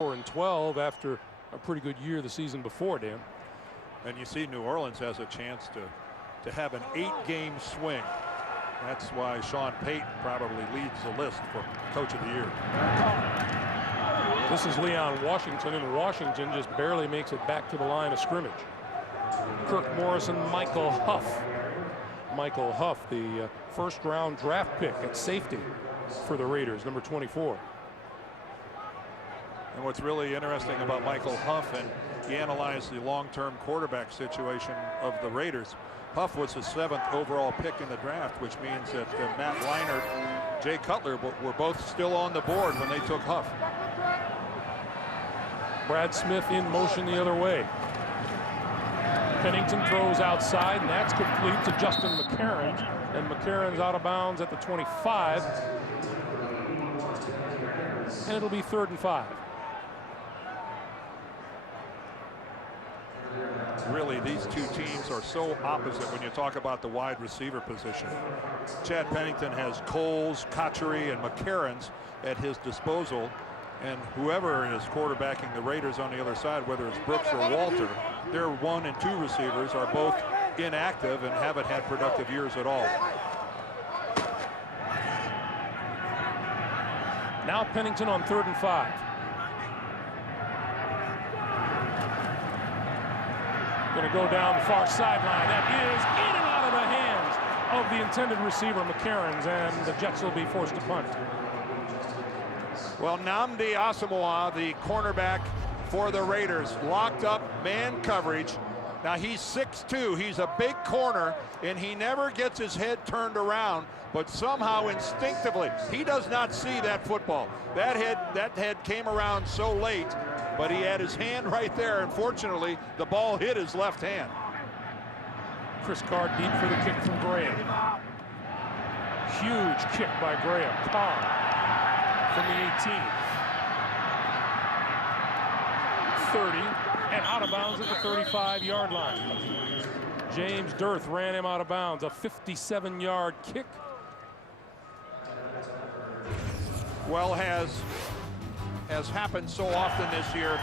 4-12 after a pretty good year the season before, Dan. And you see New Orleans has a chance to have an 8-game swing. That's why Sean Payton probably leads the list for Coach of the Year. This is Leon Washington, and Washington just barely makes it back to the line of scrimmage. Kirk Morrison, Michael Huff. Michael Huff, the first-round draft pick at safety for the Raiders, number 24. And what's really interesting about Michael Huff, and he analyzed the long-term quarterback situation of the Raiders. Huff was the 7th overall pick in the draft, which means that Matt Leinart, Jay Cutler were both still on the board when they took Huff. Brad Smith in motion the other way. Pennington throws outside, and that's complete to Justin McCarron. And McCarron's out of bounds at the 25. And it'll be 3rd and 5. Really, these two teams are so opposite when you talk about the wide receiver position. Chad Pennington has Coles, Cotchery, and McCarron's at his disposal. And whoever is quarterbacking the Raiders on the other side, whether it's Brooks or Walter, their 1 and 2 receivers are both inactive and haven't had productive years at all. Now Pennington on 3rd and 5. Going to go down the far sideline. That is in and out of the hands of the intended receiver, McCarron's, and the Jets will be forced to punt. Well, Nnamdi Asamoah, the cornerback for the Raiders, locked up man coverage. Now he's 6'2", he's a big corner, and he never gets his head turned around, but somehow instinctively, he does not see that football. That head came around so late, but he had his hand right there, and fortunately, the ball hit his left hand. Chris Carr deep for the kick from Graham. Huge kick by Graham. Carr from the 18. 30, and out of bounds at the 35-yard line. James Dirth ran him out of bounds. A 57-yard kick. Well, has happened so often this year,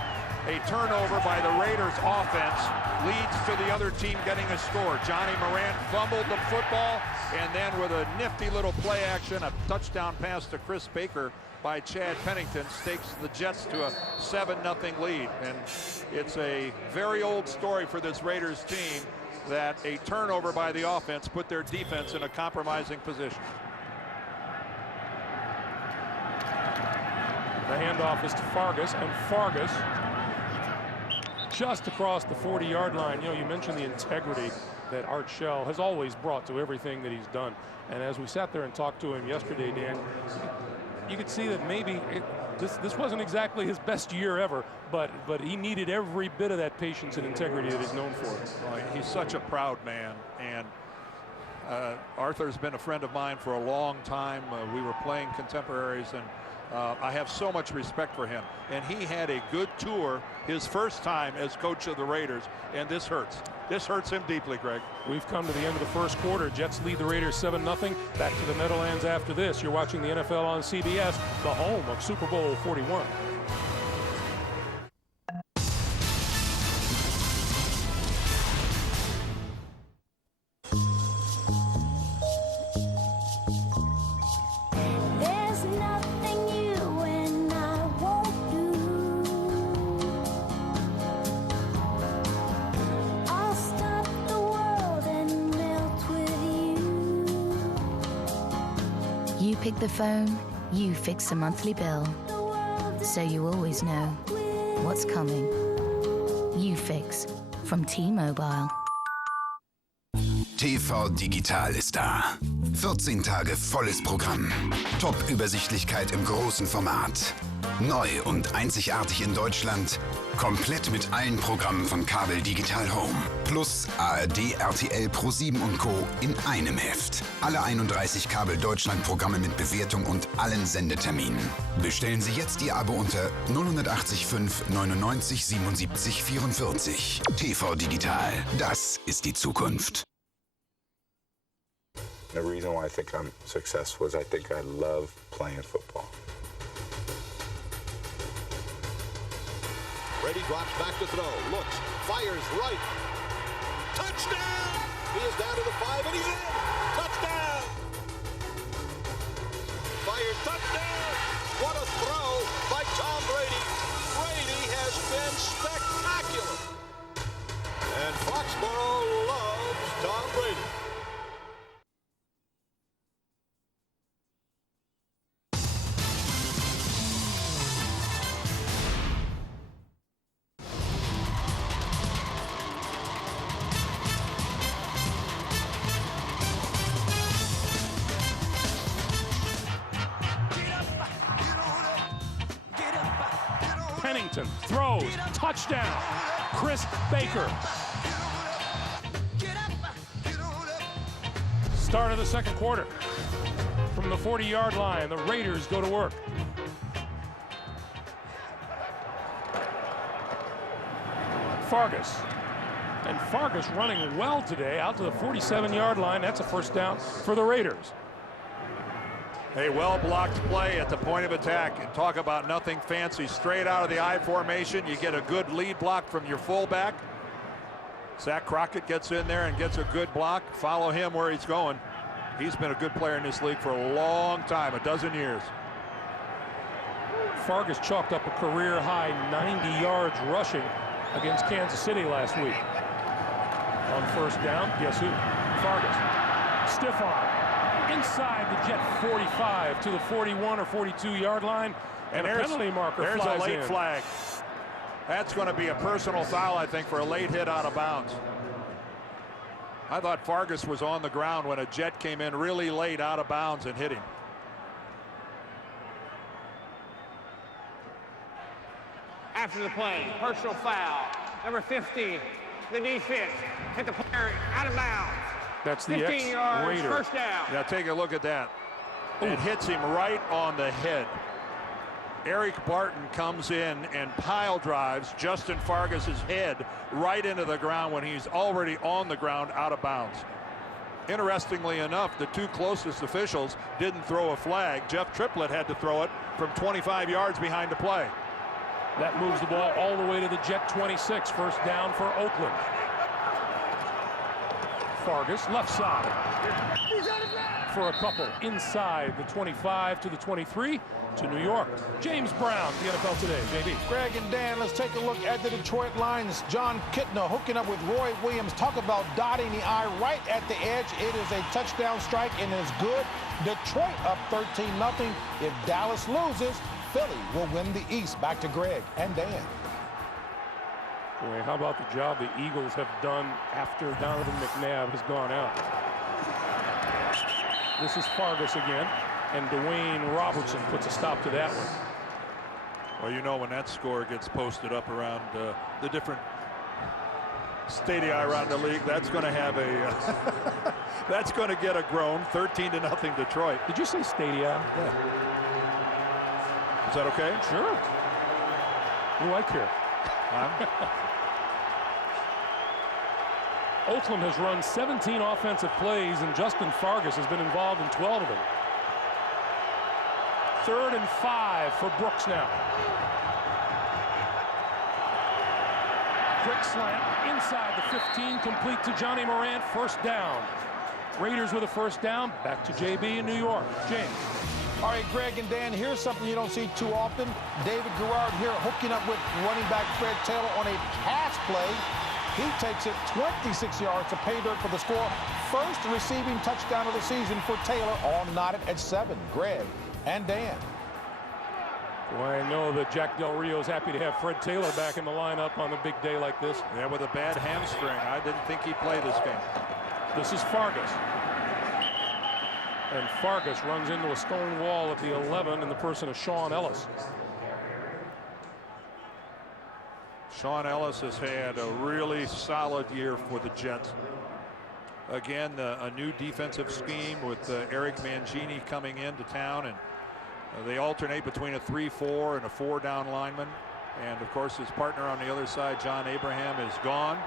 a turnover by the Raiders offense leads to the other team getting a score. Johnny Morant fumbled the football, and then with a nifty little play action, a touchdown pass to Chris Baker by Chad Pennington stakes the Jets to a 7-0 lead. And it's a very old story for this Raiders team that a turnover by the offense put their defense in a compromising position. The handoff is to Fargas, and Fargas just across the 40-yard line. You know, you mentioned the integrity that Art Shell has always brought to everything that he's done. And as we sat there and talked to him yesterday, Dan, you could see that maybe this wasn't exactly his best year ever, but he needed every bit of that patience and integrity that he's known for. Well, he's such a proud man, and Arthur's been a friend of mine for a long time. We were playing contemporaries, and I have so much respect for him. And he had a good tour his first time as coach of the Raiders, and this hurts. This hurts him deeply, Greg. We've come to the end of the first quarter. Jets lead the Raiders 7-0. Back to the Meadowlands after this. You're watching the NFL on CBS, the home of Super Bowl 41. You pick the phone, you fix the monthly bill. So you always know what's coming. You fix from T-Mobile. TV Digital ist da. 14 Tage volles Programm. Top-Übersichtlichkeit im großen Format. Neu und einzigartig in Deutschland. Komplett mit allen Programmen von Kabel Digital Home. Plus ARD, RTL, Pro7 und Co. in einem Heft. Alle 31 Kabel Deutschland Programme mit Bewertung und allen Sendeterminen. Bestellen Sie jetzt Ihr Abo unter 080 5 99 77 44. TV Digital. Das ist die Zukunft. The reason why I think I'm successful is I think I love playing football. Brady drops back to throw. Looks. Fires right. Touchdown! He is down to the 5 and he's in. Touchdown! Fires touchdown! What a throw by Tom Brady. Brady has been spectacular. And Foxborough loves Tom Brady. Pennington throws, touchdown, Chris Baker. Start of the second quarter. From the 40-yard line, the Raiders go to work. Fargas. And Fargas running well today out to the 47-yard line. That's a first down for the Raiders. A well-blocked play at the point of attack. And talk about nothing fancy. Straight out of the I formation, you get a good lead block from your fullback. Zach Crockett gets in there and gets a good block. Follow him where he's going. He's been a good player in this league for a long time, a dozen years. Fargas chalked up a career-high 90 yards rushing against Kansas City last week. On first down, guess who? Fargas. Stiff arm. Inside the Jet 45 to the 41 or 42-yard line, and a penalty marker there's flies a late in. flag. That's going to be a personal foul, I think, for a late hit out of bounds. I thought Fargas was on the ground when a Jet came in really late out of bounds and hit him. After the play, personal foul, number 15, the defense hit the player out of bounds. That's the 15 yards, ex-Raider. first down. Now take a look at that. It hits him right on the head. Eric Barton comes in and pile drives Justin Fargas's head right into the ground when he's already on the ground out of bounds. Interestingly enough, the two closest officials didn't throw a flag. Jeff Triplett had to throw it from 25 yards behind the play. That moves the ball all the way to the Jet 26. First down for Oakland. Fargas, left side. For a couple inside the 25 to the 23 to New York. James Brown, the NFL Today. JB. Greg and Dan, let's take a look at the Detroit Lions. John Kitna hooking up with Roy Williams. Talk about dotting the I right at the edge. It is a touchdown strike and it's good. Detroit up 13-0. If Dallas loses, Philly will win the East. Back to Greg and Dan. Boy, how about the job the Eagles have done after Donovan McNabb has gone out. This is Fargas again, and Dwayne Robertson puts a stop to that one. Well, you know, when that score gets posted up around the different stadia around the league, that's going to have a that's going to get a groan. 13-0 Detroit. Did you say stadia? Yeah. Is that okay? Sure. What do I care? Oakland has run 17 offensive plays, and Justin Fargas has been involved in 12 of them. 3rd and 5 for Brooks now. Quick slant inside the 15, complete to Johnny Morant. First down. Raiders with a first down. Back to JB in New York. James. All right, Greg and Dan, here's something you don't see too often. David Garrard here hooking up with running back Fred Taylor on a pass play. He takes it 26 yards to pay dirt for the score. First receiving touchdown of the season for Taylor, all knotted at 7. Greg and Dan. Well, I know that Jack Del Rio's happy to have Fred Taylor back in the lineup on a big day like this. Yeah, with a bad hamstring. I didn't think he'd play this game. This is Fargas. And Fargas runs into a stone wall at the 11 in the person of Sean Ellis. Sean Ellis has had a really solid year for the Jets. Again, a new defensive scheme with Eric Mangini coming into town, and they alternate between a 3-4 and a 4-down lineman. And of course, his partner on the other side, John Abraham, is gone.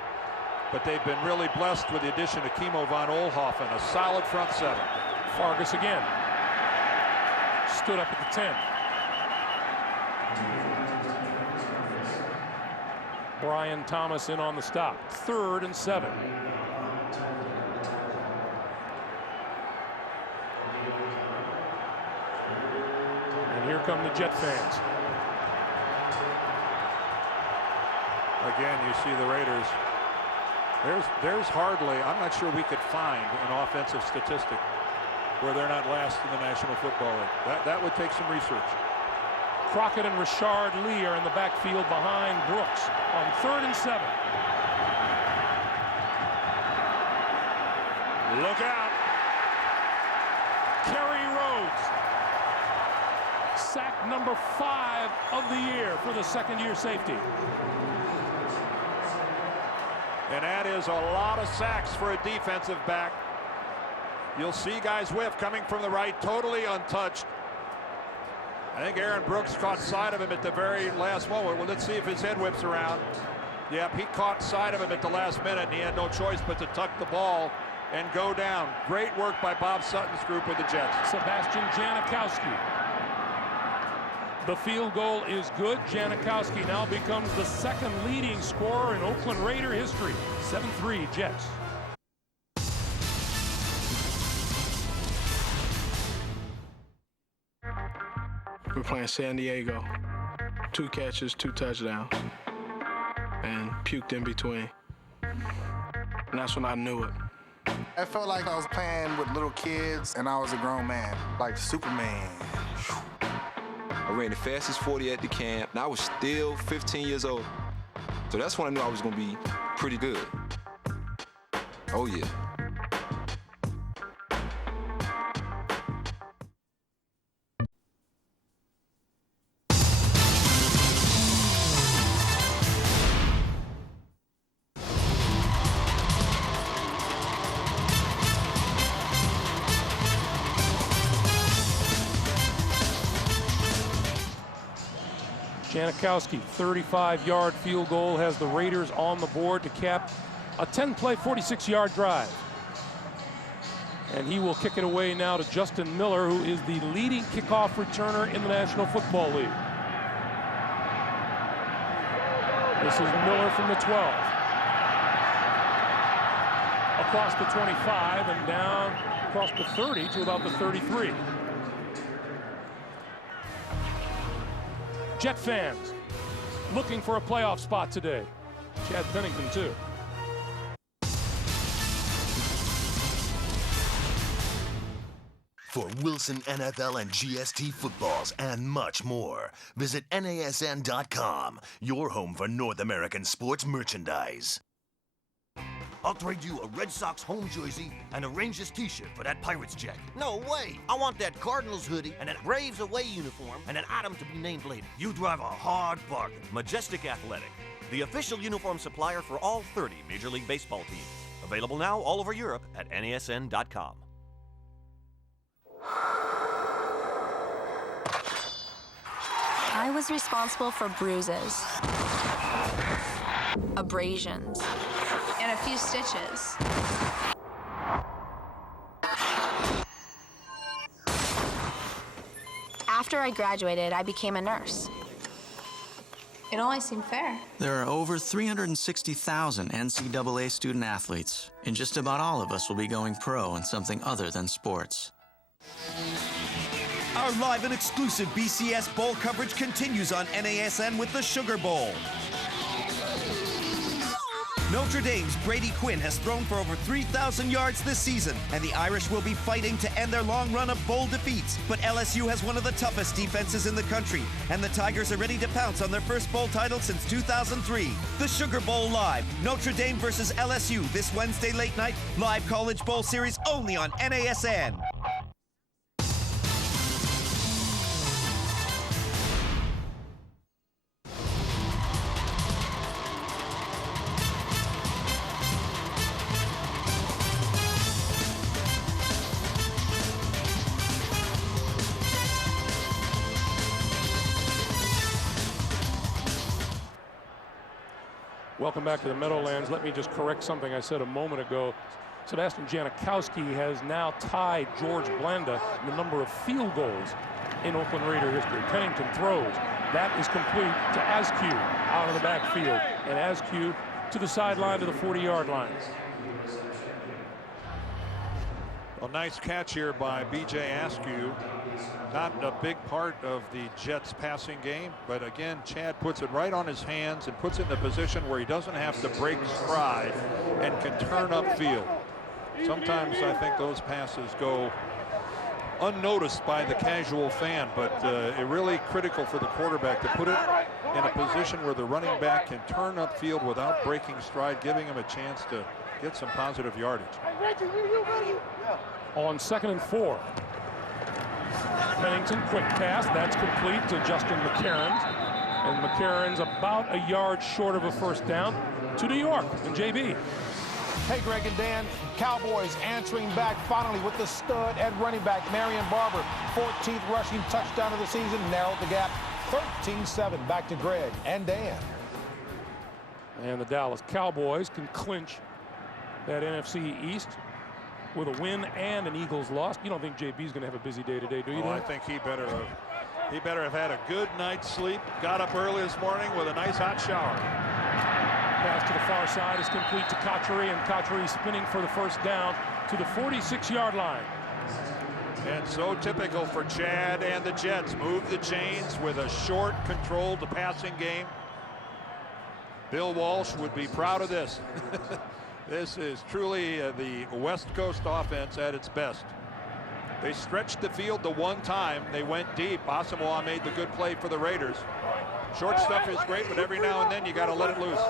But they've been really blessed with the addition of Kimo von Oelhoffen, a solid front seven. Fargas again. Stood up at the 10. Brian Thomas in on the stop. 3rd and 7. And here come the Jet fans. Again, you see the Raiders. There's hardly, I'm not sure we could find an offensive statistic where they're not last in the National Football League. That would take some research. Crockett and Richard Lee are in the backfield behind Brooks on 3rd and 7. Look out. Kerry Rhodes. Sack number 5 of the year for the second-year safety. And that is a lot of sacks for a defensive back. You'll see guys whiff coming from the right, totally untouched. I think Aaron Brooks caught sight of him at the very last moment. Well, let's see if his head whips around. Yep, he caught sight of him at the last minute, and he had no choice but to tuck the ball and go down. Great work by Bob Sutton's group with the Jets. Sebastian Janikowski. The field goal is good. Janikowski now becomes the 2nd leading scorer in Oakland Raider history. 7-3 Jets. We're playing San Diego. 2 catches, 2 touchdowns, and puked in between. And that's when I knew it. I felt like I was playing with little kids and I was a grown man, like Superman. I ran the fastest 40 at the camp, and I was still 15 years old. So that's when I knew I was gonna be pretty good. Oh yeah. Janikowski, 35-yard field goal, has the Raiders on the board to cap a 10-play, 46-yard drive. And he will kick it away now to Justin Miller, who is the leading kickoff returner in the National Football League. This is Miller from the 12. Across the 25 and down across the 30 to about the 33. Jet fans looking for a playoff spot today. Chad Pennington, too. For Wilson NFL and GST footballs and much more, visit NASN.com, your home for North American sports merchandise. I'll trade you a Red Sox home jersey and a Rangers t-shirt for that Pirates jacket. No way! I want that Cardinals hoodie and that Braves away uniform and an item to be named later. You drive a hard bargain. Majestic Athletic, the official uniform supplier for all 30 Major League Baseball teams. Available now all over Europe at NASN.com. I was responsible for bruises, abrasions, and a few stitches. After I graduated, I became a nurse. It only seemed fair. There are over 360,000 NCAA student athletes, and just about all of us will be going pro in something other than sports. Our live and exclusive BCS Bowl coverage continues on NASN with the Sugar Bowl. Notre Dame's Brady Quinn has thrown for over 3,000 yards this season, and the Irish will be fighting to end their long run of bowl defeats. But LSU has one of the toughest defenses in the country, and the Tigers are ready to pounce on their first bowl title since 2003. The Sugar Bowl Live, Notre Dame versus LSU, this Wednesday late night, live college bowl series only on NASN. Welcome back to the Meadowlands. Let me just correct something I said a moment ago. Sebastian Janikowski has now tied George Blanda in the number of field goals in Oakland Raider history. Pennington throws. That is complete to Askew out of the backfield. And Askew to the sideline to the 40-yard line. A nice catch here by B.J. Askew. Not a big part of the Jets passing game, but again, Chad puts it right on his hands and puts it in a position where he doesn't have to break stride and can turn upfield. Sometimes I think those passes go unnoticed by the casual fan, but it really critical for the quarterback to put it in a position where the running back can turn upfield without breaking stride, giving him a chance to get some positive yardage. On 2nd and 4. Pennington, quick pass. That's complete to Justin McCarron. And McCarron's about a yard short of a first down to New York and JB. Hey, Greg and Dan, Cowboys answering back finally with the stud at running back, Marion Barber. 14th rushing touchdown of the season, narrowed the gap 13-7. Back to Greg and Dan. And the Dallas Cowboys can clinch that NFC East with a win and an Eagles loss. You don't think JB's going to have a busy day today, do you? Oh, I think he better have had a good night's sleep. Got up early this morning with a nice hot shower. Pass to the far side is complete to Cotchery, and Cotchery spinning for the first down to the 46-yard line. And so typical for Chad and the Jets. Move the chains with a short, controlled passing game. Bill Walsh would be proud of this. This is truly the West Coast offense at its best. They stretched the field the one time. They went deep. Asamoah made the good play for the Raiders. Short stuff is great, but every now and then you got to let it loose.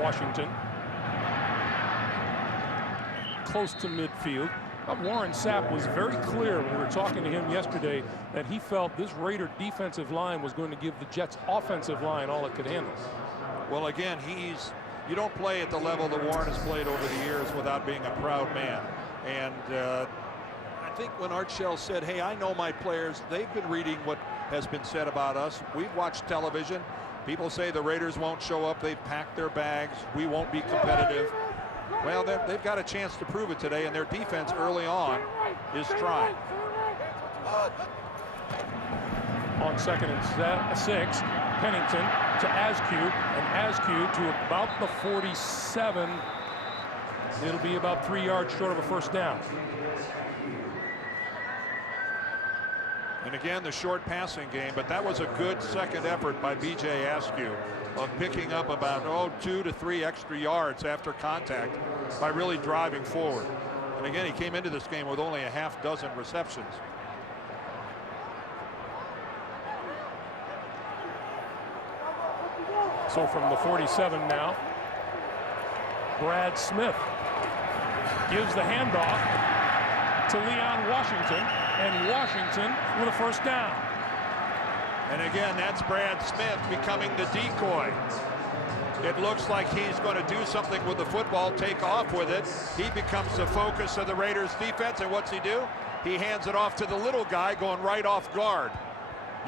Washington close to midfield. Warren Sapp was very clear when we were talking to him yesterday that he felt this Raider defensive line was going to give the Jets offensive line all it could handle. Well, again, you don't play at the level that Warren has played over the years without being a proud man. And I think when Art Shell said, hey, I know my players, they've been reading what has been said about us. We've watched television. People say the Raiders won't show up. They've packed their bags. We won't be competitive. Well, they've got a chance to prove it today, and their defense early on is trying. On 2nd and 6, Pennington to Askew, and Askew to about the 47. It'll be about 3 yards short of a first down. And again, the short passing game, but that was a good second effort by B.J. Askew of picking up about 2 to 3 extra yards after contact by really driving forward. And again, he came into this game with only a half dozen receptions. So from the 47 now, Brad Smith gives the handoff to Leon Washington, and Washington with a first down. And again, that's Brad Smith becoming the decoy. It looks like he's going to do something with the football, take off with it. He becomes the focus of the Raiders defense, and what's he do? He hands it off to the little guy going right off guard.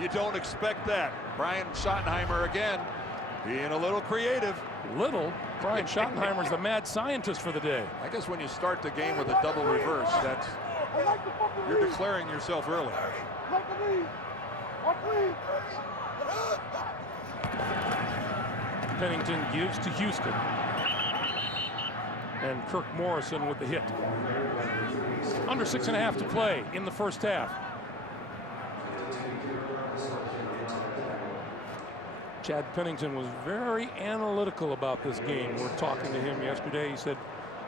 You don't expect that. Brian Schottenheimer again being a little creative. Little? Brian Schottenheimer's the mad scientist for the day. I guess when you start the game with a double reverse, you're declaring yourself early. Pennington gives to Houston. And Kirk Morrison with the hit. Under 6.5 to play in the first half. Chad Pennington was very analytical about this game. We're talking to him yesterday. He said,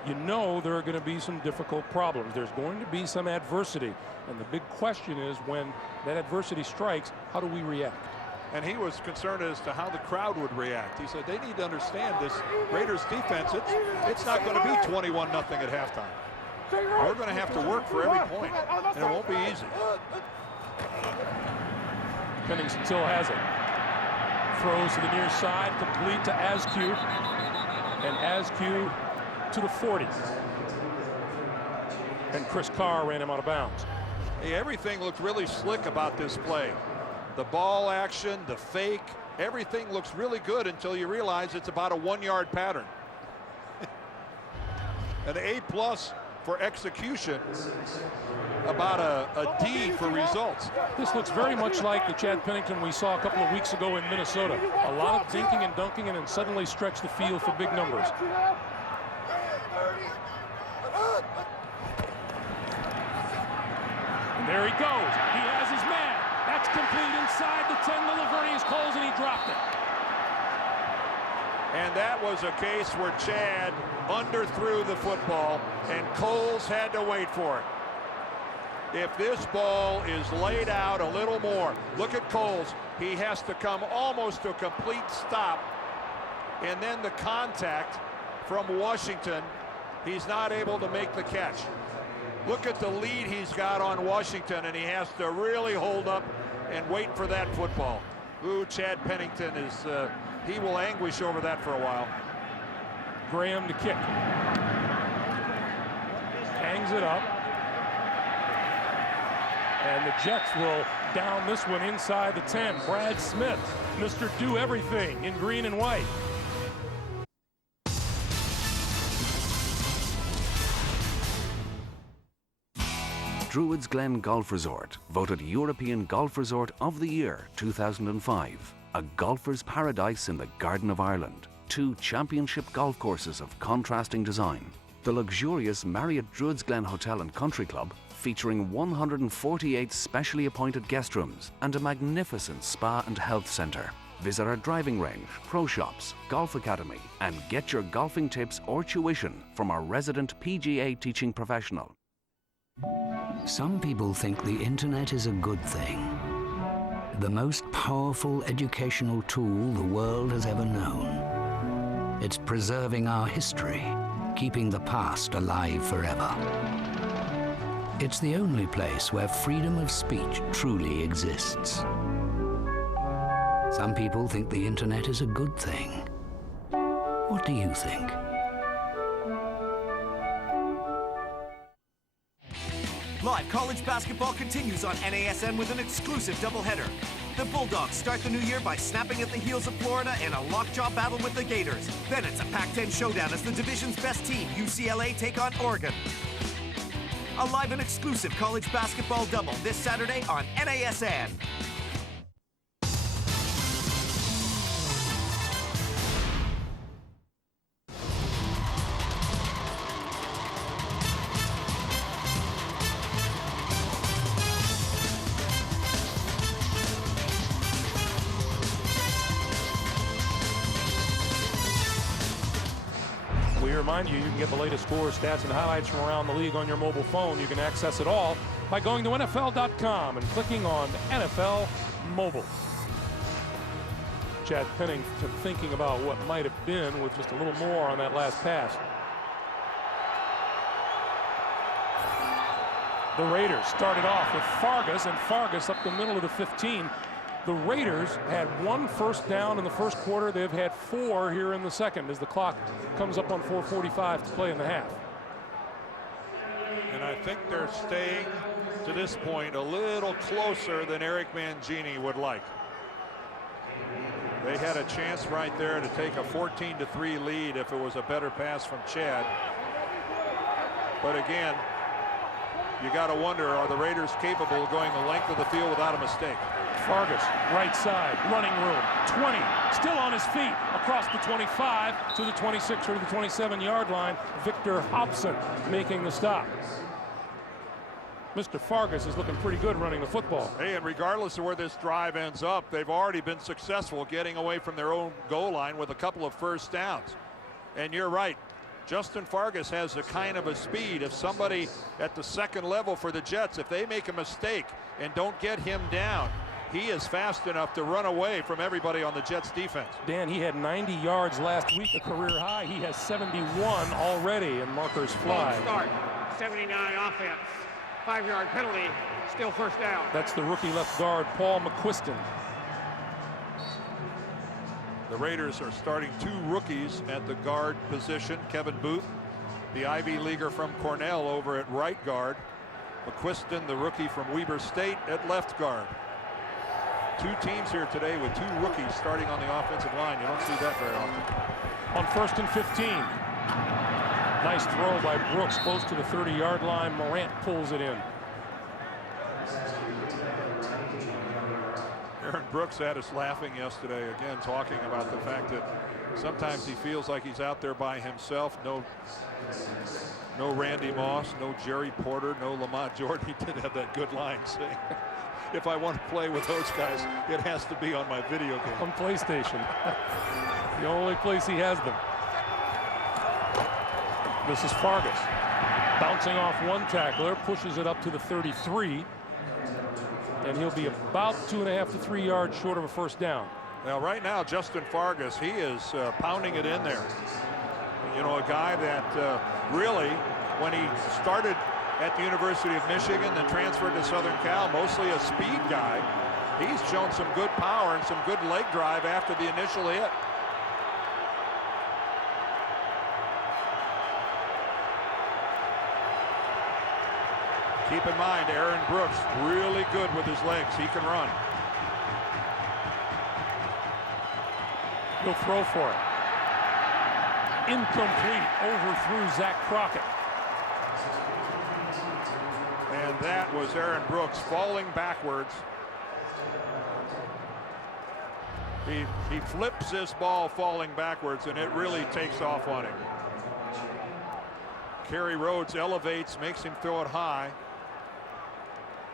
you know there are going to be some difficult problems. There's going to be some adversity. And the big question is, when that adversity strikes, how do we react? And he was concerned as to how the crowd would react. He said they need to understand this Raiders defense. It's not going to be 21-0 at halftime. We're going to have to work for every point, and it won't be easy. Pennington still has it. Throws to the near side, complete to Askew. And Askew to the 40. And Chris Carr ran him out of bounds. Hey, everything looked really slick about this play. The ball action, the fake, everything looks really good until you realize it's about a 1-yard pattern. An A+ for execution, about a D for results. This looks very much like the Chad Pennington we saw a couple of weeks ago in Minnesota. A lot of dinking and dunking and then suddenly stretch the field for big numbers. And there he goes. He has his man. That's complete inside the 10 to Lavernius Coles, and he dropped it. And that was a case where Chad underthrew the football, and Coles had to wait for it. If this ball is laid out a little more, look at Coles. He has to come almost to a complete stop, and then the contact from Washington, he's not able to make the catch. Look at the lead he's got on Washington, and he has to really hold up and wait for that football. Ooh, Chad Pennington is, he will anguish over that for a while. Graham to kick. Hangs it up. And the Jets will down this one inside the 10. Brad Smith, Mr. Do Everything in green and white. Druids Glen Golf Resort, voted European Golf Resort of the Year 2005. A golfer's paradise in the Garden of Ireland. 2 championship golf courses of contrasting design. The luxurious Marriott Druids Glen Hotel and Country Club, featuring 148 specially appointed guest rooms and a magnificent spa and health centre. Visit our driving range, pro shops, golf academy, and get your golfing tips or tuition from our resident PGA teaching professional. Some people think the internet is a good thing. The most powerful educational tool the world has ever known. It's preserving our history, keeping the past alive forever. It's the only place where freedom of speech truly exists. Some people think the internet is a good thing. What do you think? Live college basketball continues on NASN with an exclusive doubleheader. The Bulldogs start the new year by snapping at the heels of Florida in a lockjaw battle with the Gators. Then it's a Pac-10 showdown as the division's best team, UCLA, take on Oregon. A live and exclusive college basketball double this Saturday on NASN. We remind you, you can get the latest scores, stats, and highlights from around the league on your mobile phone. You can access it all by going to NFL.com and clicking on NFL Mobile. Chad Pennington thinking about what might have been with just a little more on that last pass. The Raiders started off with Fargas, and Fargas up the middle of the 15. The Raiders had 1 first down in the first quarter. They've had 4 here in the second as the clock comes up on 4:45 to play in the half. And I think they're staying to this point a little closer than Eric Mangini would like. They had a chance right there to take a 14-3 lead if it was a better pass from Chad. But again, you got to wonder, are the Raiders capable of going the length of the field without a mistake? Fargas, right side, running room, 20, still on his feet, across the 25 to the 26 or the 27-yard line. Victor Hobson making the stop. Mr. Fargas is looking pretty good running the football. Hey, and regardless of where this drive ends up, they've already been successful getting away from their own goal line with a couple of first downs. And you're right, Justin Fargas has a kind of a speed. If somebody at the second level for the Jets, if they make a mistake and don't get him down, he is fast enough to run away from everybody on the Jets defense. Dan, he had 90 yards last week, a career high. He has 71 already, and markers fly. Start, 79 offense, 5-yard penalty, still first down. That's the rookie left guard, Paul McQuiston. The Raiders are starting 2 rookies at the guard position. Kevin Booth, the Ivy Leaguer from Cornell, over at right guard. McQuiston, the rookie from Weber State, at left guard. 2 teams here today with 2 rookies starting on the offensive line. You don't see that very often. On 1st and 15. Nice throw by Brooks, close to the 30-yard line. Morant pulls it in. Aaron Brooks had us laughing yesterday, again, talking about the fact that sometimes he feels like he's out there by himself. No Randy Moss, no Jerry Porter, no Lamont Jordan. He did have that good line saying, if I want to play with those guys, it has to be on my video game. On PlayStation. The only place he has them. This is Fargas. Bouncing off one tackler, pushes it up to the 33. And he'll be about 2.5 to 3 yards short of a first down. Now, right now, Justin Fargas, he is pounding it in there. You know, a guy that really, when he started at the University of Michigan and transferred to Southern Cal, mostly a speed guy, he's shown some good power and some good leg drive after the initial hit. Keep in mind, Aaron Brooks, really good with his legs. He can run. He'll throw for it. Incomplete, overthrew Zach Crockett. And that was Aaron Brooks falling backwards. He flips this ball falling backwards, and it really takes off on him. Kerry Rhodes elevates, makes him throw it high.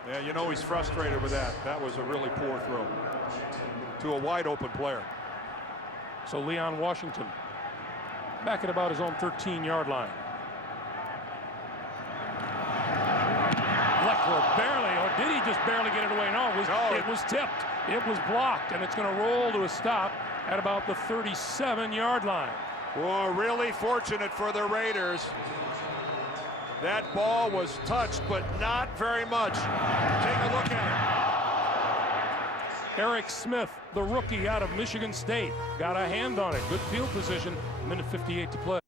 Yeah, you know he's frustrated with that. That was a really poor throw to a wide open player. So Leon Washington back at about his own 13-yard line. Leckler barely, or did he just barely get it away? No, it was tipped. It was blocked, and it's going to roll to a stop at about the 37-yard line. Well, really fortunate for the Raiders. That ball was touched, but not very much. Take a look at it. Eric Smith, the rookie out of Michigan State, got a hand on it. Good field position, minute 58 to play.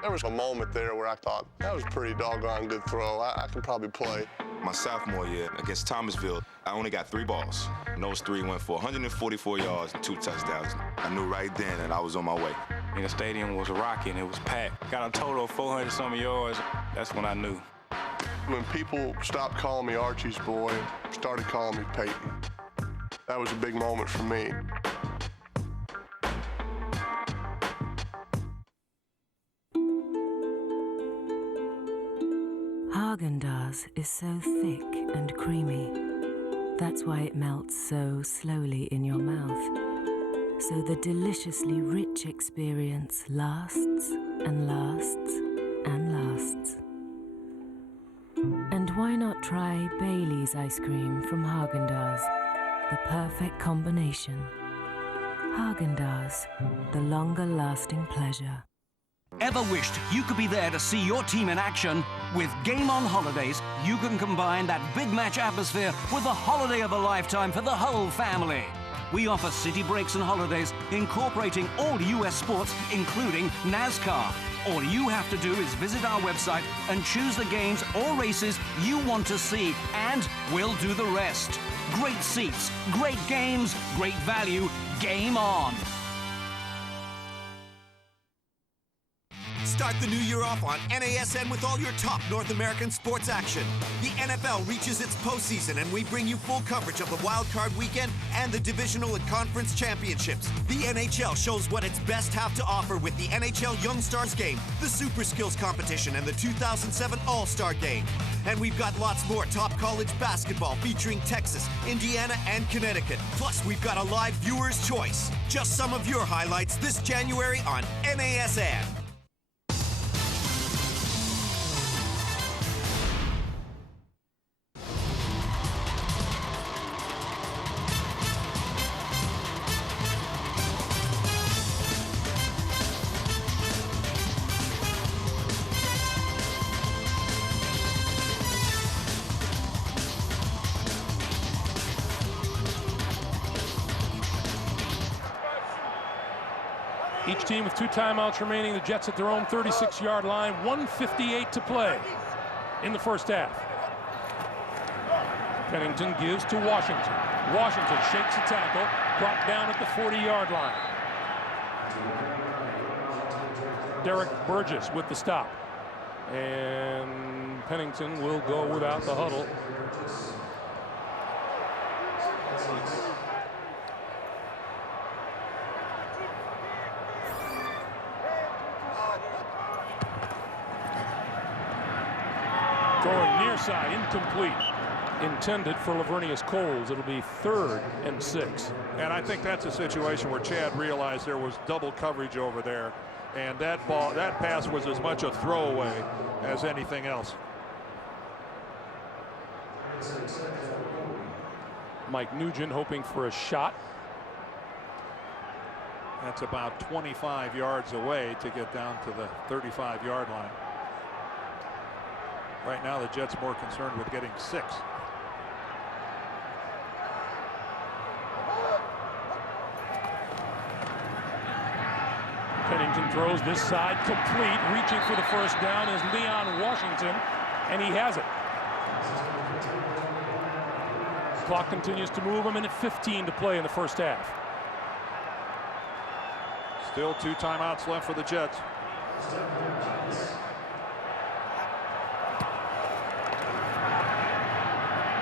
There was a moment there where I thought, that was a pretty doggone good throw. I can probably play. My sophomore year against Thomasville, I only got 3 balls. And those 3 went for 144 yards and 2 touchdowns. I knew right then that I was on my way. And the stadium was rocking, it was packed. Got a total of 400-some yards. That's when I knew. When people stopped calling me Archie's boy, started calling me Peyton, that was a big moment for me. Haagen-Dazs is so thick and creamy. That's why it melts so slowly in your mouth. So the deliciously rich experience lasts and lasts and lasts. And why not try Bailey's ice cream from Haagen-Dazs? The perfect combination. Haagen-Dazs, the longer-lasting pleasure. Ever wished you could be there to see your team in action? With Game On Holidays, you can combine that big match atmosphere with the holiday of a lifetime for the whole family. We offer city breaks and holidays incorporating all U.S. sports, including NASCAR. All you have to do is visit our website and choose the games or races you want to see, and we'll do the rest. Great seats, great games, great value. Game on. Start the new year off on NASN with all your top North American sports action. The NFL reaches its postseason, and we bring you full coverage of the wild card weekend and the divisional and conference championships. The NHL shows what its best have to offer with the NHL Young Stars Game, the Super Skills Competition, and the 2007 All-Star Game. And we've got lots more top college basketball featuring Texas, Indiana, and Connecticut. Plus, we've got a live viewer's choice. Just some of your highlights this January on NASN. Each team with 2 timeouts remaining. The Jets at their own 36-yard line. 1:58 to play in the first half. Pennington gives to Washington. Washington shakes a tackle, brought down at the 40-yard line. Derek Burgess with the stop. And Pennington will go without the huddle. Throwing near side, incomplete. Intended for Lavernius Coles. It'll be 3rd and 6. And I think that's a situation where Chad realized there was double coverage over there. And that pass was as much a throwaway as anything else. Mike Nugent hoping for a shot. That's about 25 yards away to get down to the 35-yard line. Right now, the Jets more concerned with getting 6. Pennington throws this side complete. Reaching for the first down is Neion Washington, and he has it. Clock continues to move. A minute 15 to play in the first half. Still 2 timeouts left for the Jets.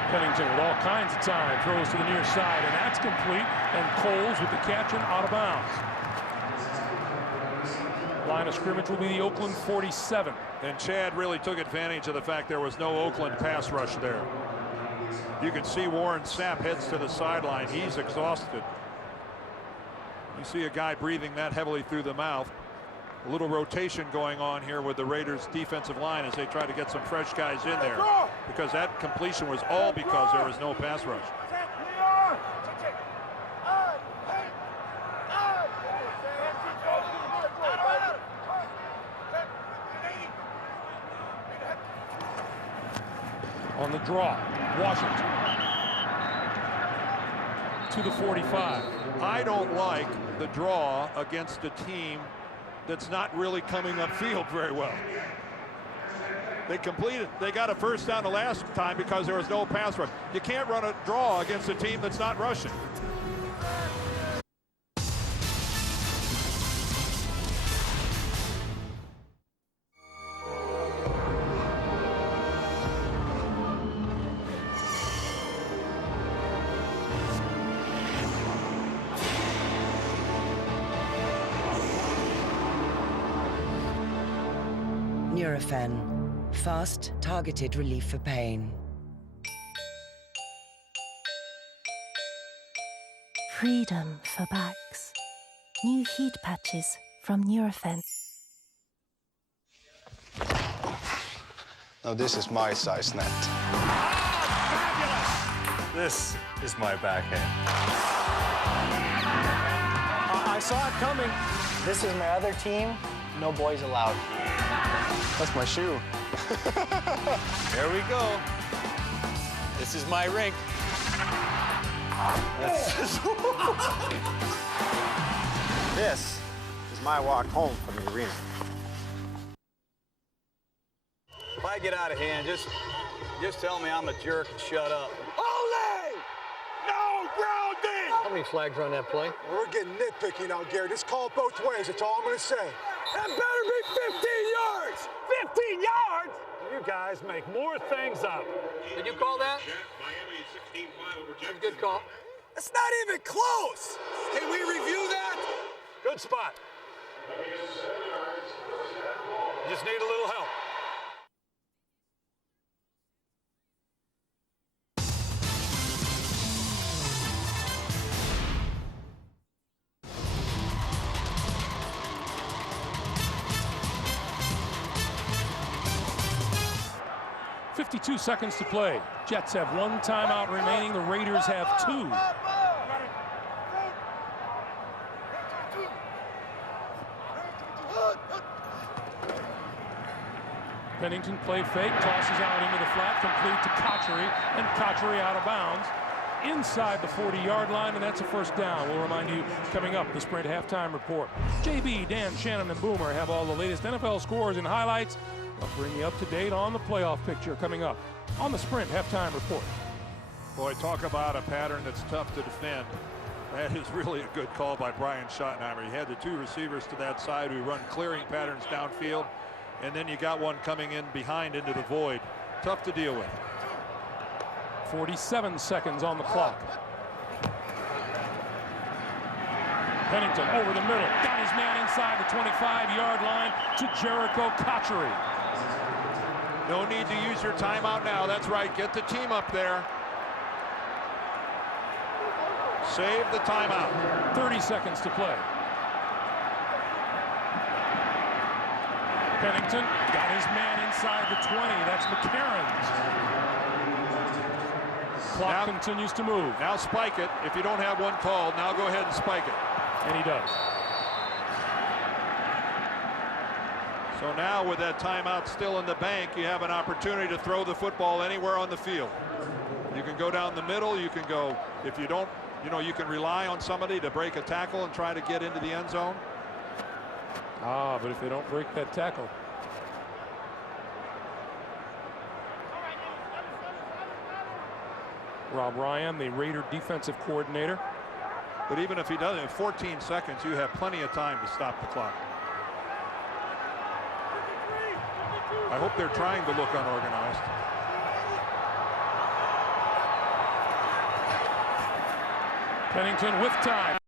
Pennington with all kinds of time. Throws to the near side, and that's complete. And Coles with the catch and out of bounds. Line of scrimmage will be the Oakland 47. And Chad really took advantage of the fact there was no Oakland pass rush there. You can see Warren Sapp heads to the sideline. He's exhausted. You see a guy breathing that heavily through the mouth. A little rotation going on here with the Raiders defensive line as they try to get some fresh guys in there, because that completion was all because there was no pass rush. On the draw, Washington to the 45. I don't like the draw against a team that's not really coming upfield very well. They got a first down the last time because there was no pass rush. You can't run a draw against a team that's not rushing. Nurofen. Fast, targeted relief for pain. Freedom for backs. New heat patches from Nurofen. Now this is my size net. This is my backhand. I saw it coming. This is my other team. No boys allowed. That's my shoe. There we go. This is my rink. This is my walk home from the arena. If I get out of hand, just tell me I'm a jerk and shut up. Ole! No grounding! How many flags are on that play? We're getting nitpicky now, Gary. Just call it both ways. That's all I'm going to say. That better be 15 yards! 15 yards? You guys make more things up. Did you call that? That's a good call. It's not even close! Can we review that? Good spot. Just need a little help. .52 seconds to play. Jets have 1 timeout remaining. The Raiders have 2. Pennington play fake, tosses out into the flat, complete to Cotchery, and Cotchery out of bounds inside the 40-yard line, and that's a first down. We'll remind you coming up, the Sprint halftime report. JB, Dan, Shannon, and Boomer have all the latest NFL scores and highlights. I'll bring you up to date on the playoff picture coming up on the Sprint halftime report. Boy, talk about a pattern that's tough to defend. That is really a good call by Brian Schottenheimer. He had the two receivers to that side who run clearing patterns downfield, and then you got one coming in behind into the void. Tough to deal with. 47 seconds on the clock. Pennington over the middle, got his man inside the 25-yard line to Jericho Cotchery. No need to use your timeout now. That's right, get the team up there. Save the timeout. 30 seconds to play. Pennington got his man inside the 20. That's McCarron's. Clock continues to move. Now spike it. If you don't have one called, now go ahead and spike it. And he does. So now with that timeout still in the bank, you have an opportunity to throw the football anywhere on the field. You can go down the middle. You can go, if you don't, you can rely on somebody to break a tackle and try to get into the end zone. But if they don't break that tackle. Rob Ryan, the Raider defensive coordinator. But even if he doesn't, in 14 seconds, you have plenty of time to stop the clock. I hope they're trying to look unorganized. Pennington with time.